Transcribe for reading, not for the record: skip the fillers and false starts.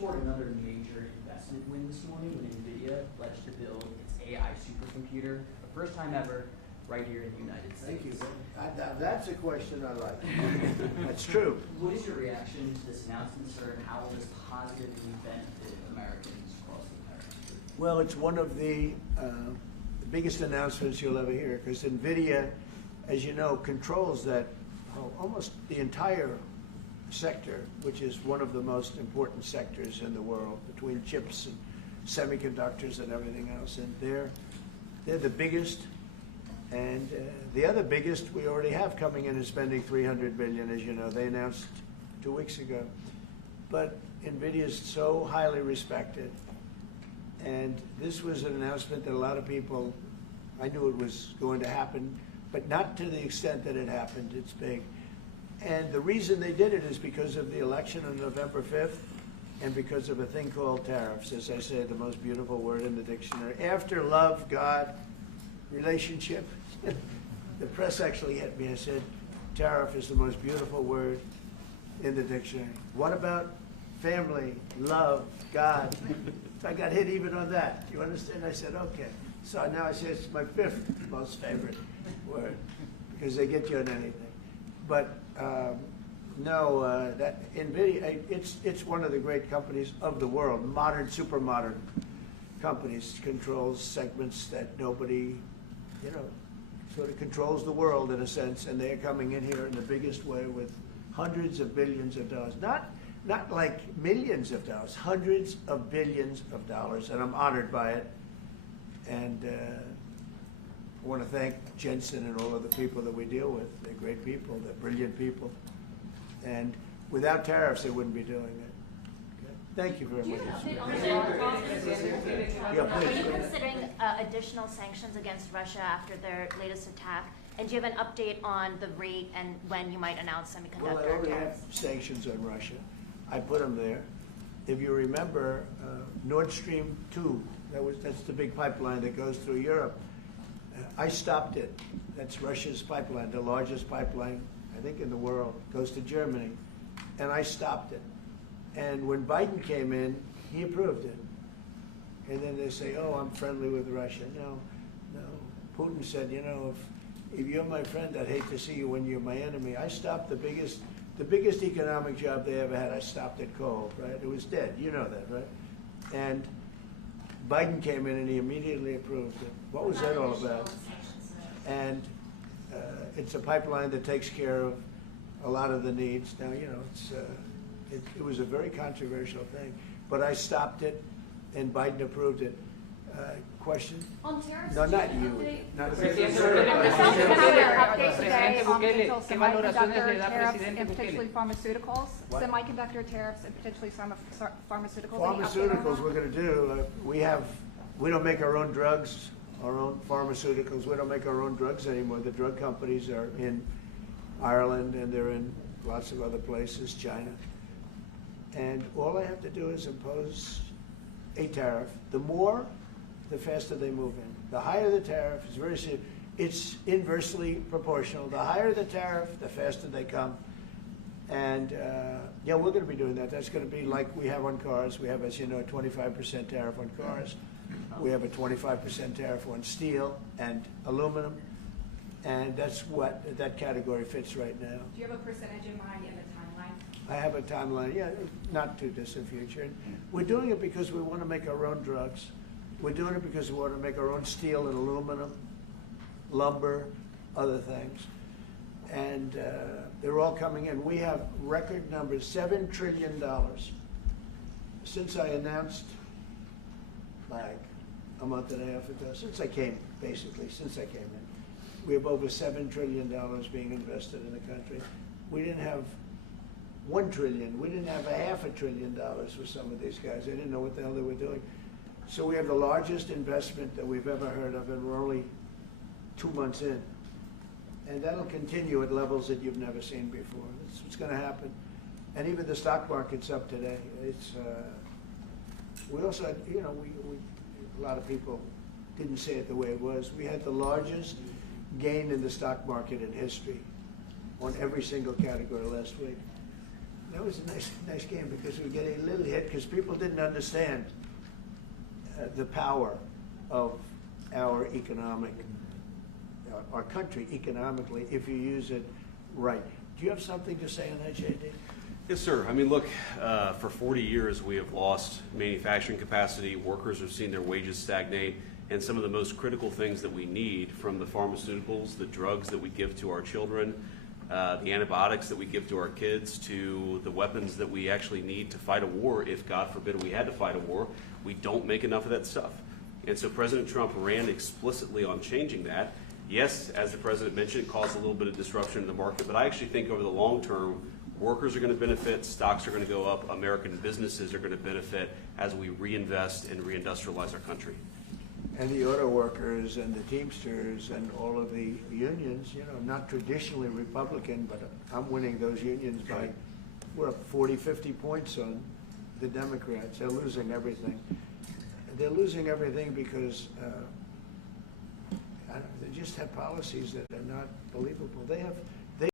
scored another major investment win this morning when Nvidia pledged to build its AI supercomputer, the first time ever, right here in the United States. Thank you. That's a question I like. That's true. What is your reaction to this announcement, sir, and how will this positively benefit Americans across the Tariffs? Well, it's one of the biggest announcements you'll ever hear, because Nvidia, as you know, controls that almost the entire sector, which is one of the most important sectors in the world, between chips and semiconductors and everything else. And they're the biggest. And the other biggest we already have coming in is spending $300 billion, as you know. They announced 2 weeks ago. But Nvidia is so highly respected. And this was an announcement that a lot of people, I knew it was going to happen, but not to the extent that it happened. It's big. And the reason they did it is because of the election on November 5th and because of a thing called tariffs. As I say, the most beautiful word in the dictionary. After love, God, relationship. The press actually hit me and said, tariff is the most beautiful word in the dictionary. What about family, love, God? I got hit even on that. You understand? I said, okay. So now I say it's my 5th most favorite word because they get you on anything. But no, that Nvidia, it's one of the great companies of the world, modern, super modern companies, controls segments that nobody, sort of controls the world in a sense, and they're coming in here in the biggest way with hundreds of billions of dollars. Not like millions of dollars, hundreds of billions of dollars, and I'm honored by it. And I want to thank Jensen and all of the people that we deal with. They're great people, they're brilliant people. And without tariffs, they wouldn't be doing it. Thank you very much. Yeah, Are please. you considering additional sanctions against Russia after their latest attack? And do you have an update on the rate and when you might announce Well, I semiconductor already have tariffs? sanctions on Russia. I put them there. If you remember, Nord Stream 2, that's the big pipeline that goes through Europe. I stopped it. That's Russia's pipeline, the largest pipeline, I think, in the world. Goes to Germany. And I stopped it. And when Biden came in, he approved it. And then they say, oh, I'm friendly with Russia. No. Putin said, if you're my friend, I'd hate to see you when you're my enemy. I stopped the biggest economic job they ever had. I stopped it cold, right? It was dead. You know that, right? And Biden came in and he immediately approved it. What was that all about? And it's a pipeline that takes care of a lot of the needs. Now, it was a very controversial thing, but I stopped it, and Biden approved it. Question? On tariffs, No, not you. Not Presidente Bukele, ¿qué valoraciones le da Presidente and potentially Bukele? pharmaceuticals, What? semiconductor tariffs, and potentially pharmaceuticals. Pharmaceuticals, we're going to do. We don't make our own drugs, our own pharmaceuticals. We don't make our own drugs anymore. The drug companies are in Ireland, and they're in lots of other places, China. And all I have to do is impose a tariff. The more, the faster they move in. The higher the tariff, is very serious. It's inversely proportional. The higher the tariff, the faster they come. And we're going to be doing that. That's going to be like we have on cars. We have, as you know, a 25% tariff on cars. We have a 25% tariff on steel and aluminum. And that's what that category fits right now. Do you have a percentage in mind and a timeline? I have a timeline, not too distant future. And we're doing it because we want to make our own drugs. We're doing it because we want to make our own steel and aluminum, lumber, other things. And they're all coming in. We have record numbers, $7 trillion. Since I announced, like a month and a half ago, since I came in, we have over $7 trillion being invested in the country. We didn't have $1 trillion. We didn't have $500 billion for some of these guys. They didn't know what the hell they were doing. So we have the largest investment that we've ever heard of, and we're only 2 months in. And that'll continue at levels that you've never seen before. That's what's going to happen. And even the stock market's up today. It's we also had, a lot of people didn't say it the way it was. We had the largest gain in the stock market in history on every single category last week. That was a nice game because we get a little hit because people didn't understand the power of our economic, our country economically if you use it right. Do you have something to say on that, JD? Yes, sir. I mean, look, for 40 years we have lost manufacturing capacity. Workers have seen their wages stagnate, and some of the most critical things that we need, from the pharmaceuticals, the drugs that we give to our children, the antibiotics that we give to our kids, to the weapons that we actually need to fight a war, if God forbid we had to fight a war, we don't make enough of that stuff. And so President Trump ran explicitly on changing that. Yes, as the president mentioned, it caused a little bit of disruption in the market, but I actually think over the long term, workers are going to benefit, stocks are going to go up, American businesses are going to benefit as we reinvest and reindustrialize our country. And the auto workers and the Teamsters and all of the unions, you know, not traditionally Republican, but I'm winning those unions by, we're up 40, 50 points on the Democrats. They're losing everything. They're losing everything because they just have policies that are not believable. They have